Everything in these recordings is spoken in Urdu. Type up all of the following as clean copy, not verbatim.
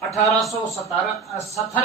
1870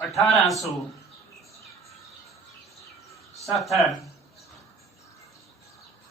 1870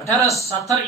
1870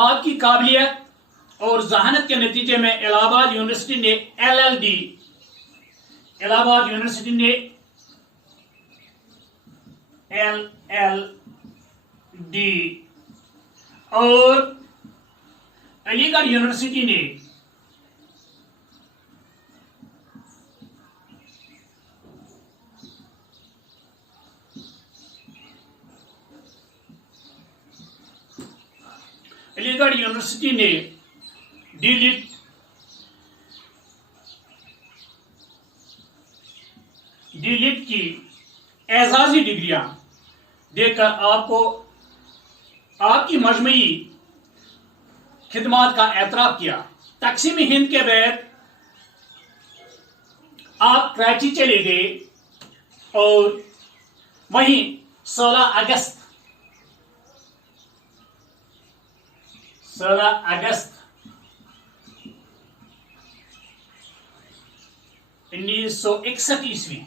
آپ کی قابلیت اور ذہانت کے نتیجے میں الہ آباد یونیورسٹی نے LLD الہ آباد یونیورسٹی نے LLD اور علی گڑھ یونیورسٹی نے ڈی لٹ کی اعزازی ڈگریاں دے کر آپ کو آپ کی مجموعی خدمات کا اعتراف کیا۔ تقسیم ہند کے بعد آپ کراچی چلے گئے اور وہیں 16 اگست 1961 عیسوی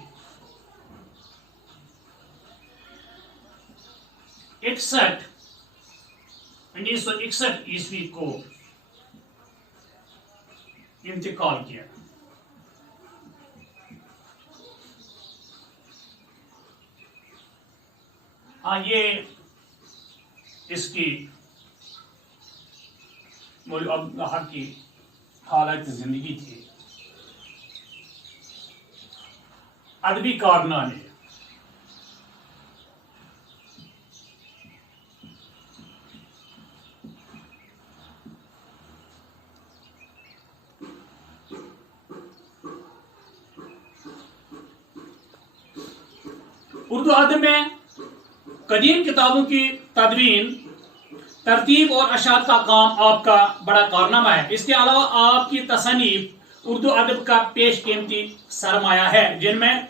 1961 عیسوی کو انتقال کیا۔ یہ اس کی مولوی عبدالحق کی حالت زندگی تھی۔ ادبی کارنامے، اردو ادب میں قدیم کتابوں کی تدوین، ترتیب اور اشاعت کا کام آپ کا بڑا کارنامہ ہے۔ اس کے علاوہ آپ کی تصانیف اردو ادب کا پیش قیمتی سرمایہ ہے، جن میں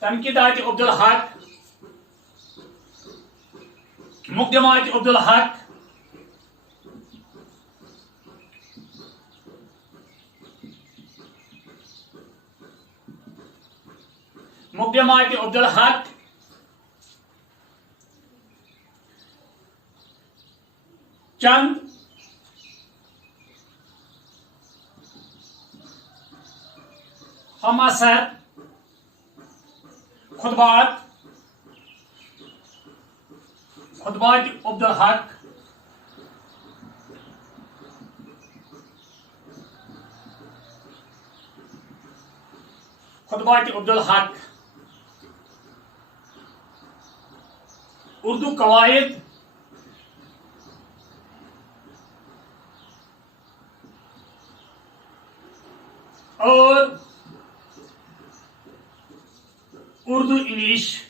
تنقیدات عبدالحق، مقدمات عبدالحق، چند حماست، خطبات عبدالحق، اردو قواعد، اور اردو انگلش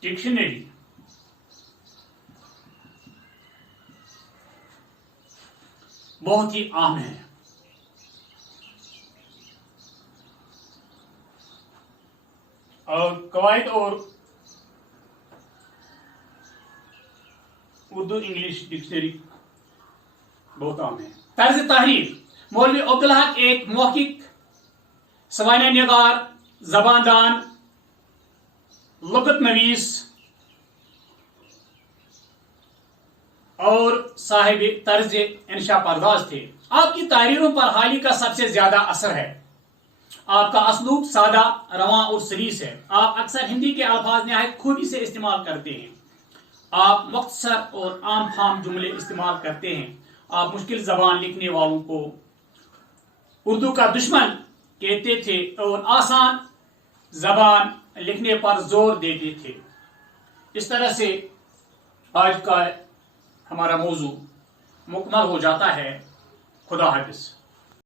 ڈکشنری۔ بہت ہی عام ہے۔ اور قواعد اور اردو انگلش ڈکشنری بہت عام ہے۔ طرز تحریر، مولوی عبدالحق ایک محقق، سوانح نگار، زبان دان، لغت نویس اور صاحب طرز انشاء پرداز تھے۔ آپ کی تحریروں پر حالی کا سب سے زیادہ اثر ہے۔ آپ کا اسلوب سادہ، رواں اور سلیس ہے۔ آپ اکثر ہندی کے الفاظ نہایت خوبی سے استعمال کرتے ہیں۔ آپ مختصر اور عام فہم جملے استعمال کرتے ہیں۔ آپ مشکل زبان لکھنے والوں کو اردو کا دشمن کہتے تھے اور آسان زبان لکھنے پر زور دیتے تھے۔ اس طرح سے آج کا ہمارا موضوع مکمل ہو جاتا ہے۔ خدا حافظ۔